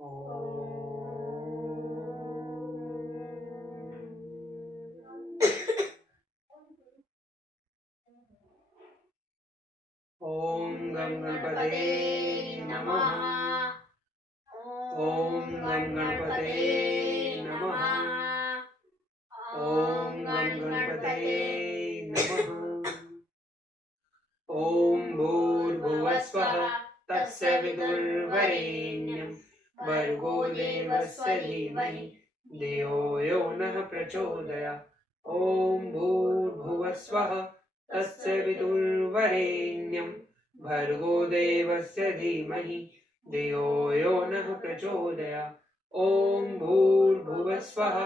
ओम गं गणपते नमः। ओम गं गणपते नमः। ओम गं गणपते नमः। ओम भूर्भुवस्वः तस्य विदुर्वरेण्यं भर्गो देवस्य धीमहि धियो यो नः प्रचोदयात्। ओम भूर्भुवस्वः तस्य विदुर्वरेण्यं भर्गो देवस्य धीमहि धियो यो नः प्रचोदयात्। ओम भूर्भुवस्वः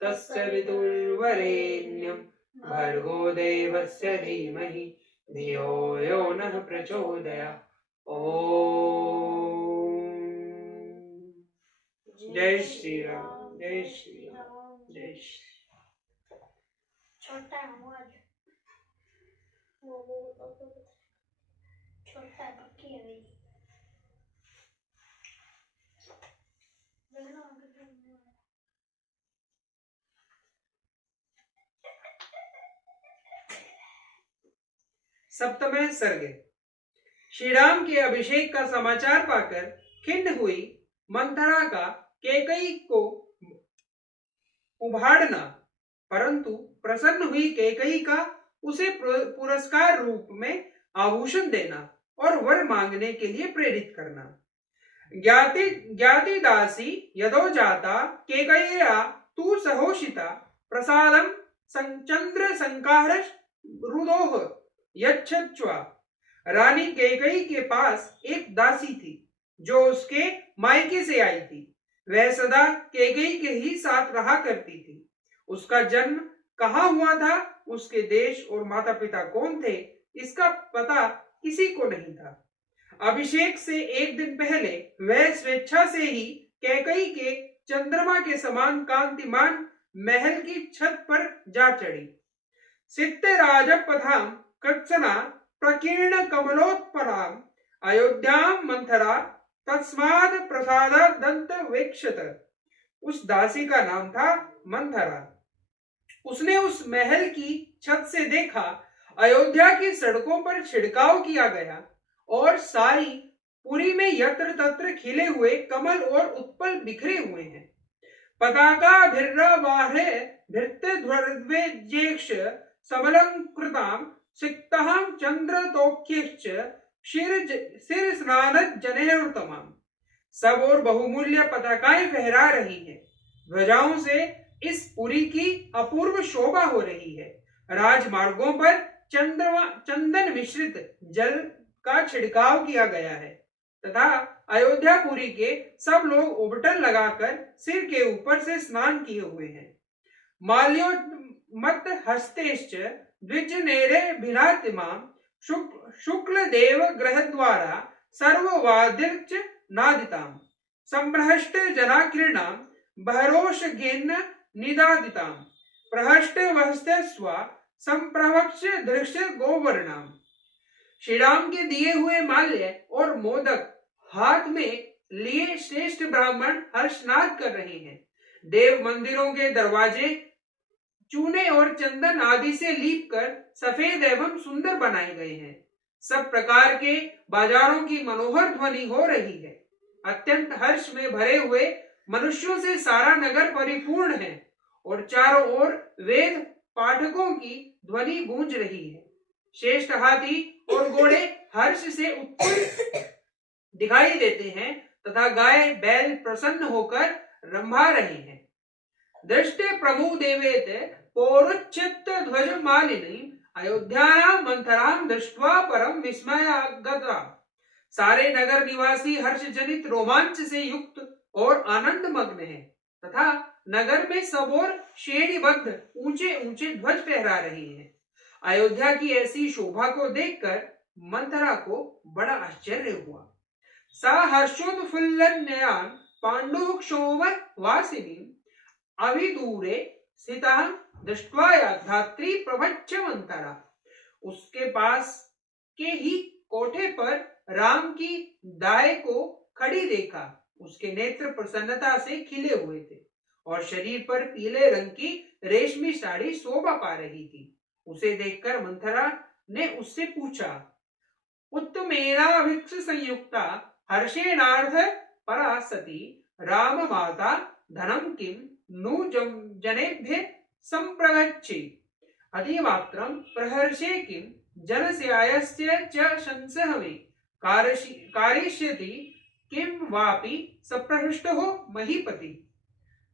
तस्य विदुर्वरेण्यं भर्गो देवस्य धीमहि धियो यो नः प्रचोदयात्। ओम जय श्री राम, जय श्री राम, जय श्री। छोटा आवाज छोटा पक्की है मेरी। सप्तमः सर्ग। श्री राम के अभिषेक का समाचार पाकर खिन्न हुई मंथरा का कैकेयी को उभाड़ना, परंतु प्रसन्न हुई कैकेयी का उसे पुरस्कार रूप में आभूषण देना और वर मांगने के लिए प्रेरित करना। ज्ञाति दासी यदो जाता कैकेय्या तू सहोषिता प्रसादम चंद्र संकार रुदोह यच्छ्वा। रानी कैकेयी के पास एक दासी थी जो उसके मायके से आई थी। वह सदा कैकेयी के ही साथ रहा करती थी। उसका जन्म कहाँ हुआ था, उसके देश और माता पिता कौन थे, इसका पता किसी को नहीं था। अभिषेक से एक दिन पहले वह स्वेच्छा से ही कैकेयी के चंद्रमा के समान कांतिमान महल की छत पर जा चढ़ी। सित्ते राजपथाम कृत्सना प्रकीर्ण कमलोत्पलाम अयोध्याम मंथरा तस्माद प्रसाद दंत वेक्षत। उस दासी का नाम था मंथरा। उसने उस महल की छत से देखा अयोध्या की सड़कों पर छिड़काव किया गया और सारी पुरी में यत्र तत्र खिले हुए कमल और उत्पल बिखरे हुए हैं। पताका भिर्रवाहे भित्तिध्वजेक्ष समलंकृताम सिक्ताम चंद्रतोक्यश्च शिर स्नानत जनेरुतमाम। सब और बहुमूल्य पताकाएं फहरा रही हैं। ध्वजाओं से इस पुरी की अपूर्व शोभा हो रही है। राजमार्गों पर चंदन मिश्रित जल का छिड़काव किया गया है तथा अयोध्यापुरी के सब लोग उबटन लगाकर सिर के ऊपर से स्नान किए हुए हैं। माल्योन्मत्त हस्तेश्च द्विजनेरे भिलातिमाम शुक्ल देव ग्रह द्वारा सर्ववादिर्च नादिताम संभ्रष्ट जनाक्रीणाम बहरोष गेन्न निदादिताम प्रहष्ट वहस्ते स्वा संप्रवक्ष दृश्य गोवर्णाम। श्री राम के दिए हुए माल्य और मोदक हाथ में लिए श्रेष्ठ ब्राह्मण हर्षनाद कर रहे हैं। देव मंदिरों के दरवाजे चूने और चंदन आदि से लीप कर सफेद एवं सुंदर बनाए गए हैं। सब प्रकार के बाजारों की मनोहर ध्वनि हो रही है। अत्यंत हर्ष में भरे हुए मनुष्यों से सारा नगर परिपूर्ण है और चारों ओर वेद पाठकों की ध्वनि गूंज रही है। श्रेष्ठ हाथी और घोड़े हर्ष से उत्फुल्ल दिखाई देते हैं तथा गाय बैल प्रसन्न होकर रंभा रहे हैं। दृष्टे प्रभु देवेत पौरुच्छित ध्वज मालिनी अयोध्यायां मंथरां दृष्ट्वा परम विस्मयागता। सारे नगर निवासी हर्ष जनित रोमांच से युक्त और आनंद मग्न है तथा नगर में सब और श्रेणीबद्ध ऊंचे ऊंचे ध्वज फहरा रहे हैं। अयोध्या की ऐसी शोभा को देखकर मंथरा को बड़ा आश्चर्य हुआ। सा हर्षोत्फुल्लनयनां पाण्डुक्षोभ वासिनी अभिदूरे स्थिता दृष्ट्वा धात्री प्रवच्छ मंथरा। उसके पास के ही कोठे पर राम की दाय को खड़ी देखा। उसके नेत्र प्रसन्नता से खिले हुए थे और शरीर पर पीले रंग की रेशमी साड़ी शोभा पा रही थी। उसे देखकर मंथरा ने उससे पूछा, उत्तमेनाभिक्ष संयुक्ता हर्षेणार्थ परा सती राम माता धनम किम नु जनेभ्य संप्रगच्छे अधिमात्रं प्रहर्षे किम जनस्यायस्य च शंसः मे कारयिष्यति किम वापि सप्रहृष्टो महीपति।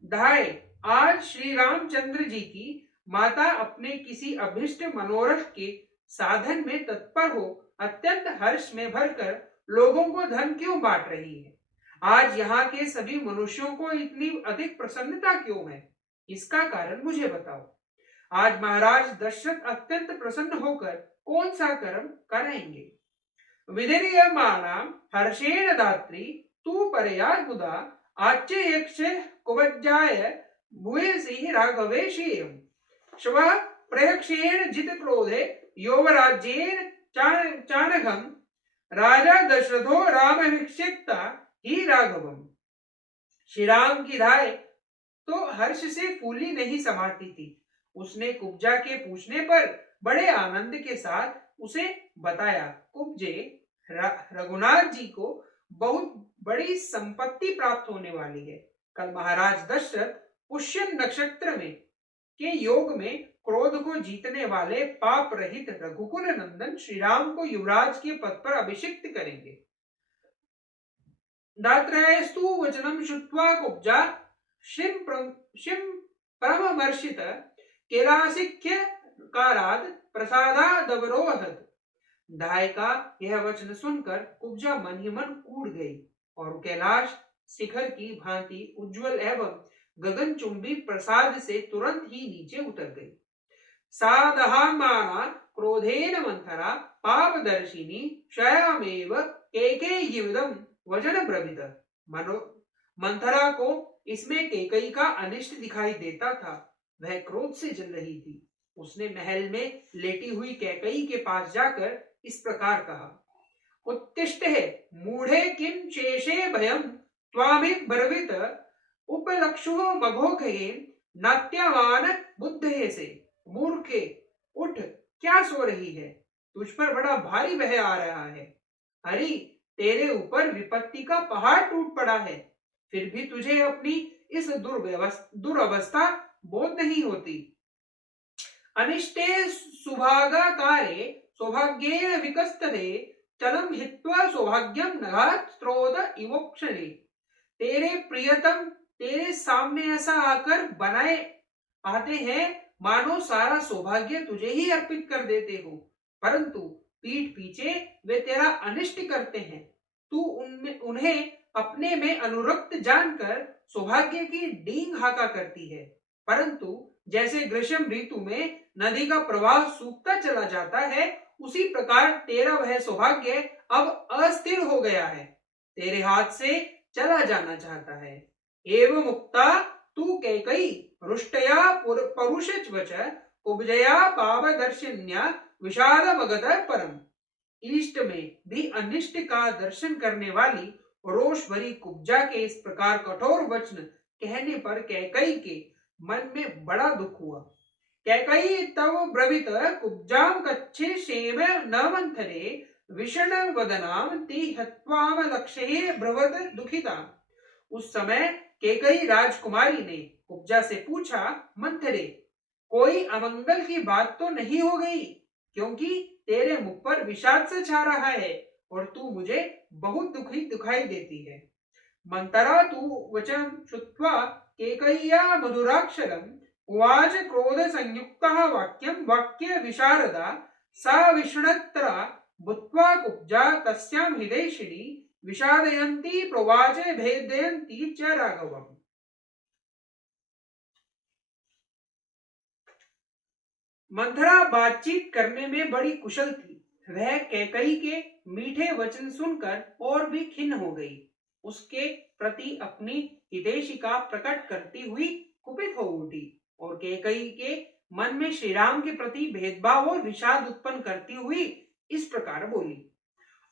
ढाई, आज श्री रामचंद्र जी की माता अपने किसी अभिष्ट मनोरथ के साधन में तत्पर हो अत्यंत हर्ष में भरकर लोगों को धन क्यों बांट रही है? आज यहाँ के सभी मनुष्यों को इतनी अधिक प्रसन्नता क्यों है? इसका कारण मुझे बताओ। आज महाराज दशरथ अत्यंत प्रसन्न होकर कौन सा कर्म कराएंगे? विधिर्यमाणा हर्षेण दात्री तू परयाद मुदा आच्चे यक्ष कुवज्जाय भूयसी राघवे शीरम श्वः प्रयक्षेण जित क्रोधे योगराज्येन चानघम राजा दशरथो रामभिषिक्ता ही राघवम। श्री राम की राय तो हर्ष से फूली नहीं समाती थी। उसने कुब्जा के पूछने पर बड़े आनंद के साथ उसे बताया, कुब्जे, रघुनाथ जी को बहुत बड़ी संपत्ति प्राप्त होने वाली है। कल महाराज दशरथ पुष्य नक्षत्र में के योग में क्रोध को जीतने वाले पाप रहित रघुकुल नंदन श्री राम को युवराज के पद पर अभिषिक्त करेंगे। दात्रयस्तु वचनम श्रुत्वा कुब्जा शिम परमर्षित केलासिक्य काराद प्रसादादवरोहत। ढाई का यह वचन सुनकर कुब्जा मन ही मन कूड़ गई और कैलाश शिखर की भांति उज्जवल एवं गगनचुंबी प्रसाद से तुरंत ही नीचे उतर गई। सादहामाना क्रोधेन मंथरा पापदर्शिनी क्षयामेव केकेयिविदं वचन ब्रवीत। मंथरा को इसमें केकई का अनिष्ट दिखाई देता था। वह क्रोध से जल रही थी। उसने महल में लेटी हुई कैकई के पास जाकर इस प्रकार कहा, उत्तिष्ठ है मूढ़े किम शेषे भयम त्वामि ब्रवीत उपलक्षुः मघोघये नाट्यवान बुद्धे से। मूर्खे, उठ, क्या सो रही है? तुझ पर बड़ा भारी भय आ रहा है। हरि, तेरे ऊपर विपत्ति का पहाड़ टूट पड़ा है, फिर भी तुझे अपनी इस दुर्अवस्था बोध नहीं होती। अनिष्टे सुभागाकारे सौभाग्येन विकस्तते चलम हित्वा सौभाग्यम नघात स्रोत इवोक्षणे। तेरे प्रियतम तेरे सामने ऐसा आकर बनाए आते हैं मानो सारा सौभाग्य तुझे ही अर्पित कर देते हो, परंतु पीठ पीछे वे तेरा अनिष्ट करते हैं। तू उन्हें अपने में अनुरक्त जानकर सौभाग्य की डींग हाका करती है, परंतु जैसे ग्रीष्म ऋतु में नदी का प्रवाह सूखता चला जाता है, उसी प्रकार तेरा वह सौभाग्य अब अस्थिर हो गया है, तेरे हाथ से चला जाना चाहता है। एवं मुक्ता तू कैकई रुष्टया परुषवच कुब्जया पावदर्शन्या विषादमगत परम। इष्ट में भी अनिष्ट का दर्शन करने वाली रोष भरी कुब्जा के इस प्रकार कठोर वचन कहने पर कैकई के मन में बड़ा दुख हुआ। कैकई तव ब्रवीत कुब्जाम कच्छे शेम न मंथरे विषण वदनाम ती हत्वाम लक्ष्ये ब्रवद दुखिता। उस समय कैकई राजकुमारी ने कुब्जा से पूछा, मंथरे, कोई अमंगल की बात तो नहीं हो गई, क्योंकि तेरे मुख पर विषाद से छा रहा है और तू मुझे बहुत दुखी दिखाई देती है। मंतरा तू वचन श्रुत्वा केकय्या मधुराक्षरम उवाच क्रोध संयुक्तः वाक्यं वाक्य विशारदा सा विष्णत्रा भूत्वा कुब्जा तस्यां हृदयशिनी विषादयन्ती प्रवाचे भेदयन्ती च राघवम्। मंथरा बातचीत करने में बड़ी कुशल थी। वह कैकई के मीठे वचन सुनकर और भी खिन्न हो गई। उसके प्रति अपनी हितैषिका प्रकट करती हुई कुपित हो उठी और कैकई के मन में श्री राम के प्रति भेदभाव और विषाद उत्पन्न करती हुई इस प्रकार बोली,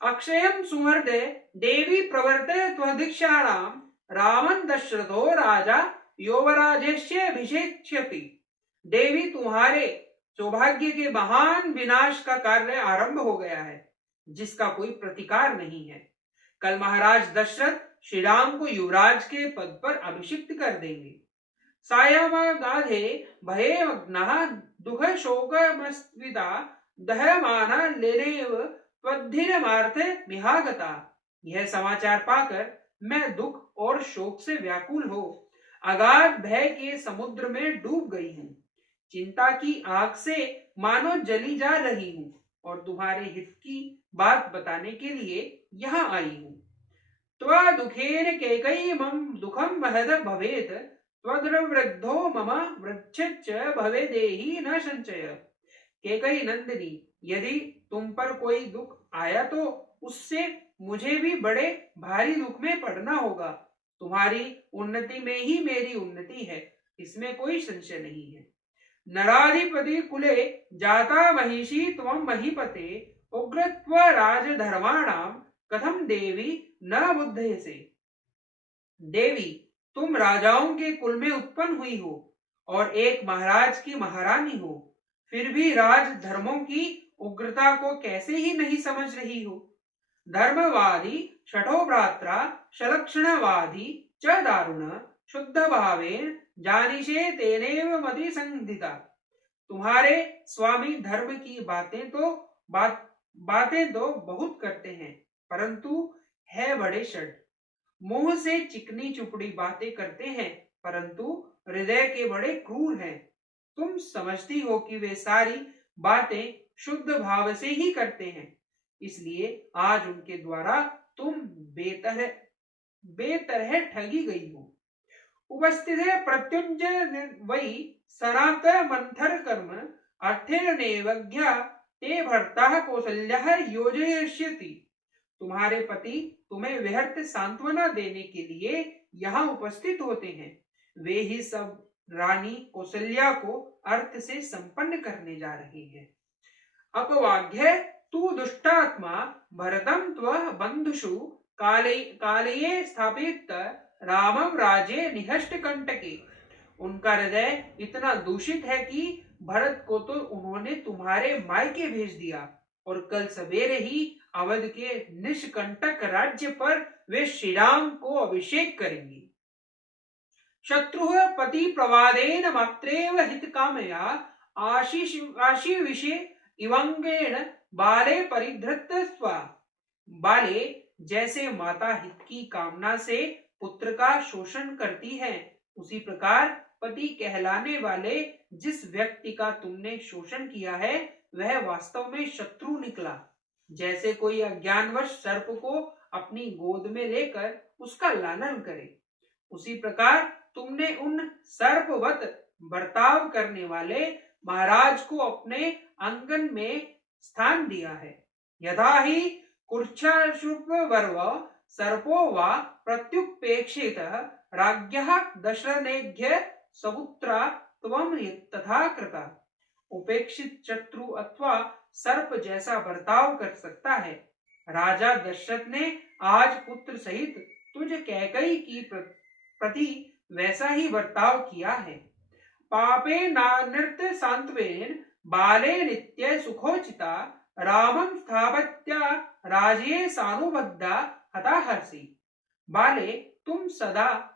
अक्षयम सुमर्दे देवी प्रवर्तय त्वदीक्षाणाम रामन दशरथो राजा यौवराजेष्यभिषेच्यति। देवी, तुम्हारे सौभाग्य के महान विनाश का कार्य आरंभ हो गया है, जिसका कोई प्रतिकार नहीं है। कल महाराज दशरथ श्री राम को युवराज के पद पर अभिषिक्त कर देंगे। सायमगाधे भयेमग्नः दुःख शोकमस्विता दह्यमाना लेनेव त्वद्धिरमार्थे मिहागता। यह समाचार पाकर मैं दुख और शोक से व्याकुल हो अगाध भय के समुद्र में डूब गई हूँ। चिंता की आग से मानो जली जा रही हूँ और तुम्हारे हित की बात बताने के लिए यहाँ आई हूँ। त्वा दुखेन कैकयी मम दुखम महद भवेत त्वद्रवृद्धो मम वृक्षच्च भवेदेहि न संचय। कैकयी नंदिनी, यदि तुम पर कोई दुख आया तो उससे मुझे भी बड़े भारी दुख में पड़ना होगा। तुम्हारी उन्नति में ही मेरी उन्नति है, इसमें कोई संशय नहीं है। नराधिपति कुले जाता महिषी त्वं महीपते उग्रत्व राजधर्माणाम कथम देवी न बुद्धेसे। देवी, तुम राजाओं के कुल में उत्पन्न हुई हो और एक महाराज की महारानी हो, फिर भी राज धर्मों की उग्रता को कैसे ही नहीं समझ रही हो। धर्मवादी शठो भ्रात्रा सलक्षणवादी च दारुण शुद्ध भावेन जानिषे तेनेव मति संधिता। तुम्हारे स्वामी धर्म की बातें तो बहुत करते हैं, परंतु है बड़े षट। मुंह से चिकनी चुपड़ी बातें करते हैं, परंतु हृदय के बड़े क्रूर हैं। तुम समझती हो कि वे सारी बातें शुद्ध भाव से ही करते हैं, इसलिए आज उनके द्वारा तुम बेतरह ठगी गई हो। उपस्थित प्रत्युंज वही सनात मंथर कर्म अर्थिर्नेवज्ञा ते भर्ता कौशल्या योजयिष्यति। तुम्हारे पति तुम्हें व्यर्थ सांत्वना देने के लिए यहाँ उपस्थित होते हैं। वे ही सब रानी कौशल्या को अर्थ से संपन्न करने जा रहे हैं। अपवाग्य तू दुष्टात्मा भरतम त्व बंधुषु कालये स्थापित रामम राजे निहष्ट कंटके। उनका हृदय इतना दूषित है कि भरत को तो उन्होंने तुम्हारे मायके भेज दिया और कल सवेरे ही अवध के निष्कंटक राज्य पर वे श्री राम को अभिषेक करेंगे। शत्रु पति प्रवादेन मात्रेव हित कामया आशीविषे इवंगेण बाले परिधृत स्वा। बाले, जैसे माता हित की कामना से पुत्र का शोषण करती है, उसी प्रकार पति कहलाने वाले जिस व्यक्ति का तुमने शोषण किया है वह वास्तव में शत्रु निकला। जैसे कोई अज्ञानवश सर्प को अपनी गोद में लेकर उसका लालन करे, उसी प्रकार तुमने उन सर्पवत बर्ताव करने वाले महाराज को अपने आंगन में स्थान दिया है। यथा ही कुर्चाशुपर्व सर्पो वा प्रत्युपेक्षित राज्ञः दशरथेभ्य सपुत्रा त्वं तथा कृता। उपेक्षित शत्रु अथवा सर्प जैसा बर्ताव कर सकता है, राजा दशरथ ने आज पुत्र सहित तुझ कैकई की प्रति वैसा ही बर्ताव किया है। पापे नानृत सांत्वेन बाले नित्य सुखोचिता रामं स्थापत्या राजे सानुबद्धा हताहर्षि। बाले, तुम सदा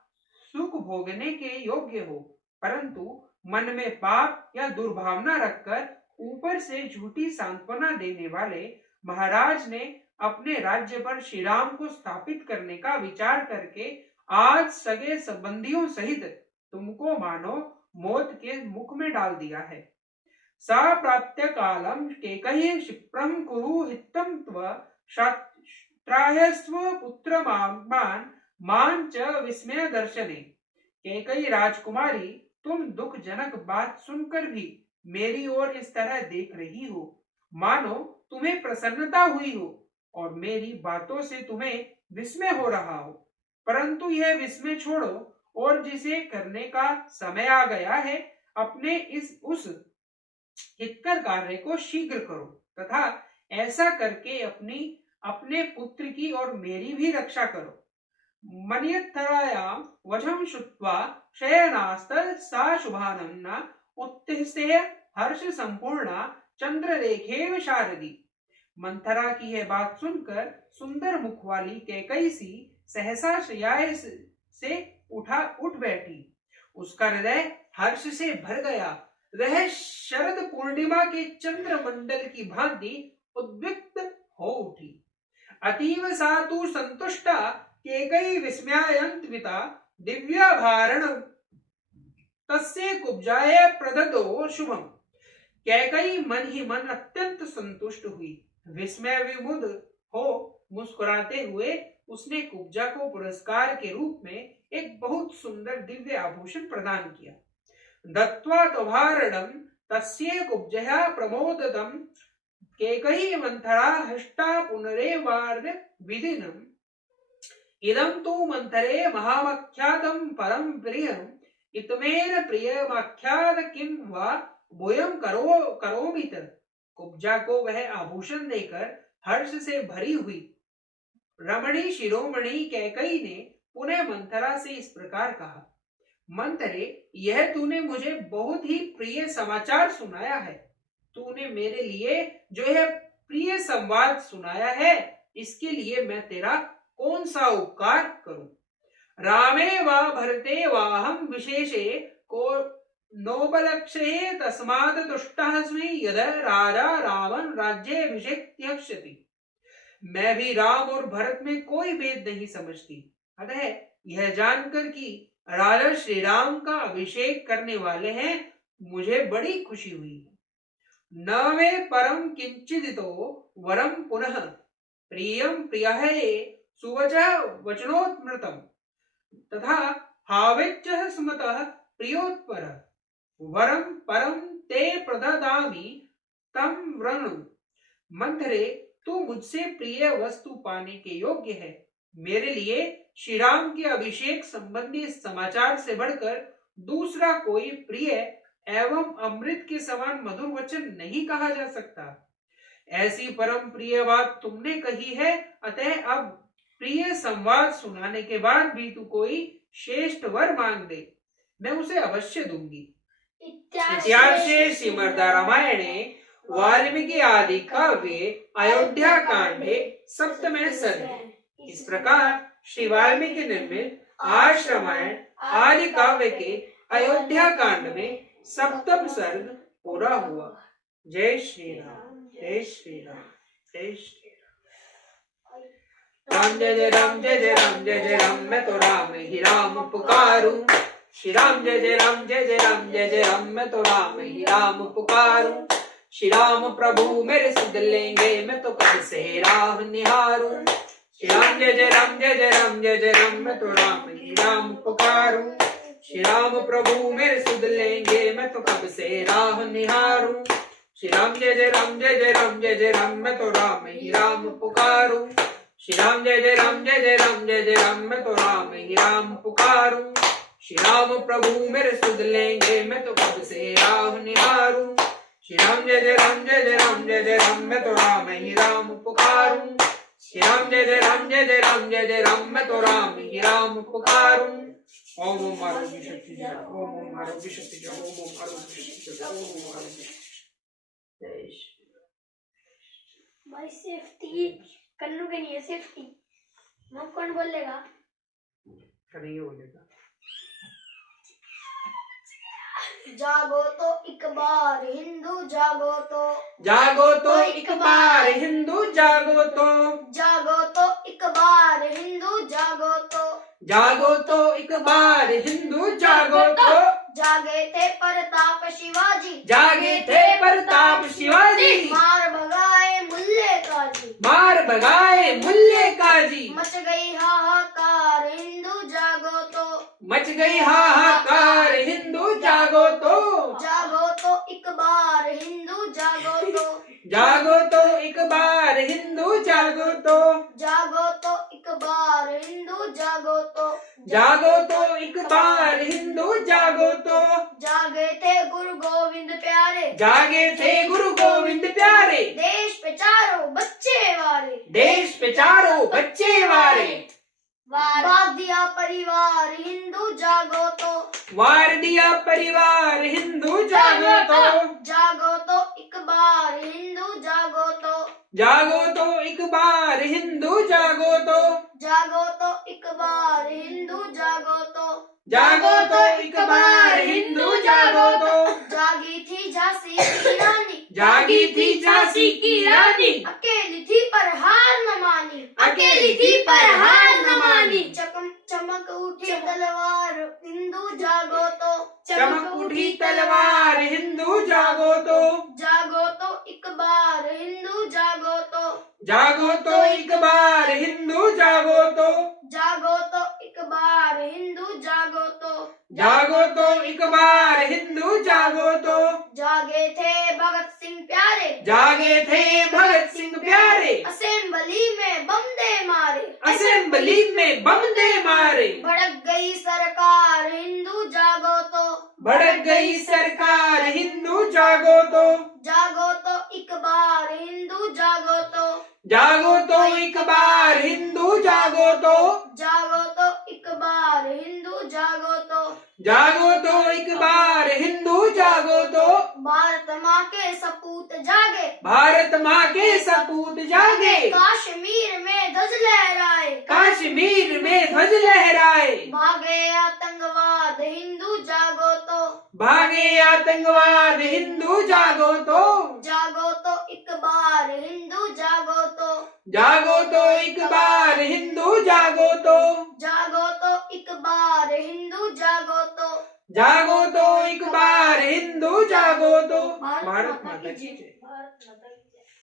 सुख भोगने के योग्य हो, परंतु मन में पाप या दुर्भावना रखकर ऊपर से झूठी सांत्वना देने वाले महाराज ने अपने राज्य पर श्री राम को स्थापित करने का विचार करके आज सगे संबंधियों सहित तुमको मानो मौत के मुख में डाल दिया है। सा प्राप्त्य कालम केकहि क्षिप्रं कुरु हितं त्व त्राह्यस्व पुत्र मान च विस्मय दर्शने। केकई राजकुमारी, तुम दुखजनक बात सुनकर भी मेरी ओर इस तरह देख रही हो मानो तुम्हें प्रसन्नता हुई हो और मेरी बातों से तुम्हें विस्मय हो रहा हो, परंतु यह विस्मय छोड़ो और जिसे करने का समय आ गया है अपने उस हितकर कार्य को शीघ्र करो तथा ऐसा करके अपने पुत्र की और मेरी भी रक्षा करो। मन्यत्तरायां वचं श्रुत्वा शयनास्त सा शुभानन्ना उत्तिष्ठेय हर्ष संपूर्णा चंद्ररेखेव शारदी। मंथरा की यह बात सुनकर सुंदर मुख वाली कैकई सहसा शयाय से उठ बैठी। उसका हृदय हर्ष से भर गया। वह शरद पूर्णिमा के चंद्र मंडल की भांति उद्विग्न हो उठी। अतीव सा तु संतुष्टा केकई विस्मयान्विता दिव्याभरण तस्य कुब्जाय प्रददो शुभम। कैकई मन ही मन अत्यंत संतुष्ट हुई। विस्मय विमुद हो मुस्कुराते हुए उसने कुब्जा को पुरस्कार के रूप में एक बहुत सुंदर दिव्य आभूषण प्रदान किया। दत्त्वा तुभारणं तस्य कुब्जया प्रमोदतम केकई मंथरा हष्टा पुनरेवार्ध विधिनम्। इदं तु मंथरे महामख्यातं परम प्रियम् इतमेन प्रियमाख्यात किं वा भूयं करोमित। कुब्जा को वह आभूषण देकर हर्ष से भरी हुई रमणी शिरोमणि कैकई ने पुनः मंथरा से इस प्रकार कहा, मंथरे, यह तूने मुझे बहुत ही प्रिय समाचार सुनाया है। तूने मेरे लिए जो यह प्रिय संवाद सुनाया है, इसके लिए मैं तेरा कौन सा उपकार करूं। रामे वा भरते वाहम विशेषे को नोपलक्ष्ये तस्मात् तुष्टस्मि यद राजा रावण राज्याभिषेक्ष्यति। मैं भी राम और भरत में कोई भेद नहीं समझती, अतः यह जानकर कि राजा श्री राम का अभिषेक करने वाले हैं, मुझे बड़ी खुशी हुई। न मे परम किंचिदितो वरम पुनः प्रियम प्रियहे सुवचः वचनोत्मृतम तथा हावेच्चः स्मतः प्रियोत्पर वरम परम ते प्रददामि तम वृणु। मंथरे, तू मुझसे प्रिय वस्तु पाने के योग्य है। मेरे लिए श्री राम के अभिषेक संबंधी समाचार से बढ़कर दूसरा कोई प्रिय एवं अमृत के समान मधुर वचन नहीं कहा जा सकता। ऐसी परम प्रिय बात तुमने कही है, अतः अब प्रिय संवाद सुनाने के बाद भी तू कोई श्रेष्ठ वर मांग दे, मैं उसे अवश्य दूंगी। इत्यार्षे श्रीमद् रामायणे वाल्मीकि आदि काव्ये अयोध्या कांडे सप्तमे सर्ग। इस प्रकार श्री वाल्मीकि निर्मित आर्ष रामायण आदि काव्य के अयोध्या कांड में सप्तम सर्ग पूरा हुआ। जय श्री राम, जय श्री राम, जय श्री राम। जय जय राम, जय जय राम, जय जय राम, मैं तो राम ही राम पुकारूं। श्री राम जय जय राम, जय जय राम, जय जय राम, मैं तो राम ही राम पुकारूं। श्री राम प्रभु मेरे सुध लेंगे, मैं तो कब से राह निहारूं। श्री राम जय जय राम, जय जय राम, जय जय राम, मैं तो राम ही राम पुकारूं। श्री राम प्रभु मेरे सुध लेंगे, मैं तो कब से राह निहारूं। श्री राम जय जय राम, जय जय राम, जय जय राम, मैं तो राम ही राम पुकारूं। श्री राम जय जय राम, जय जय राम, जय जय राम, मैं तो राम ही राम पुकारूं। श्री राम प्रभु मेरे सुध लेंगे, मैं तो कब से राह निहारूं। श्री राम जय जय राम, जय जय राम, जय जय राम, मैं तो राम ही राम पुकारूं। श्री राम जय जय राम, जय जय राम, जय जय राम, मैं तो राम ही राम पुकारूं। ओम ओम आरोग्य शक्ति जय, ओम ओम आरोग्य शक्ति जय, ओम ओम आरोग्य शक्ति जय, ओम ओम आरोग्य शक्ति जय। भाई सेफ्टी कन्नू के लिए सेफ्टी मैं कौन बोलेगा? नहीं बोलेगा। जागो तो एक बार हिंदू, जागो तो एक बार हिंदू, जागो तो एक बार हिंदू, एक बार हिंदू, जागो तो जागे थे प्रताप शिवाजी, जागे थे प्रताप शिवाजी। मार भगाए मुल्ले काजी, मार भगाए मुल्ले काजी। मच गई हाहाकार हिंदू, जागो तो मच गई हाहाकार हिंदू, जागो तो एक बार हिंदू, जागो तो एक बार हिंदू, जागो तो एक बार हिंदू, जागो तो एक बार हिंदू, जागो तो जागे थे गुरु गोविंद प्यारे, जागे थे गुरु गोविंद प्यारे। देश पे चारों बच्चे वारे, देश पे चारों बच्चे वारे। वार दिया परिवार हिंदू जागो तो, वार दिया परिवार हिंदू जागो तो, जागो तो एक बार हिंदू जागो तो, जागो तो एक बार हिंदू जागो तो, जागो तो एक बार हिंदू जागो तो, जागो तो एक बार हिंदू जागो तो। जागी थी झांसी की रानी, जागी थी झांसी की रानी, अकेली थी पर हार न मानी, अकेली थी पर हार न मानी। चमक उठी तलवार हिंदू जागो तो, चमक उठी तलवार हिंदू जागो तो, जागो तो एक बार हिंदू जागो तो, जागो तो एक बार हिंदू जागो तो, जागो तो एक बार हिंदू जागो तो, जागो तो एक बार हिंदू जागो तो। जागे थे भगत सिंह प्यारे, जागे थे भगत सिंह प्यारे, असेंबली में बम दे मारे, असेंबली में बम दे मारे। भड़क गई सरकार हिंदू जागो तो, भड़क गई सरकार हिंदू जागो तो, जागो तो एक बार हिंदू जागो तो, जागो तो एक बार हिंदू जागो तो, जागो तो एक बार हिंदू जागो तो, जागो तो एक बार हिंदू जागो तो। भारत माँ के सपूत जागे, भारत माँ के सपूत जागे, कश्मीर में ध्वज लहराए, कश्मीर में ध्वज लहराए। भागे आतंकवाद हिंदू जागो तो, भागे आतंकवाद हिंदू जागो तो, जागो तो एक बार हिंदू जागो तो, जागो तो एक बार हिंदू जागो तो, जागो तो एक बार हिंदू जागो तो, जागो तो एक बार हिंदू जागो तो। भारत भारत माता माता की की जय। जय। भारत माता की